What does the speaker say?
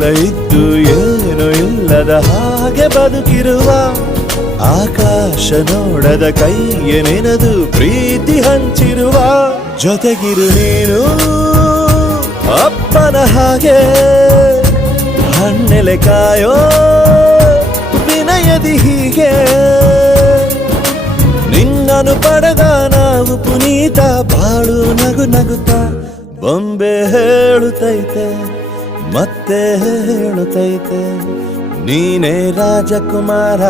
ಎಲ್ಲ ಇದ್ದು ಏನು ಇಲ್ಲದ ಹಾಗೆ ಬದುಕಿರುವ ಆಕಾಶ ನೋಡದ ಕೈಯೇ ನೆನೆದು ಪ್ರೀತಿ ಹಂಚಿರುವ ಜೊತೆಗಿರು ನೀನು ಅಪ್ಪನ ಹಾಗೆ ಹಣ್ಣೆಲೆ ಕಾಯೋ ವಿನಯದಿ ಹೀಗೆ ನಿನ್ನನು ಪಡೆದ ನಾವು ಪುನೀತ ಬಾಳು ನಗು ನಗುತ್ತಾ ಬೊಂಬೆ ಹೇಳುತ್ತೈತೆ ಮತ್ತೆ ಹೇಳುತ್ತೈತೆ ನೀನೇ ರಾಜಕುಮಾರ.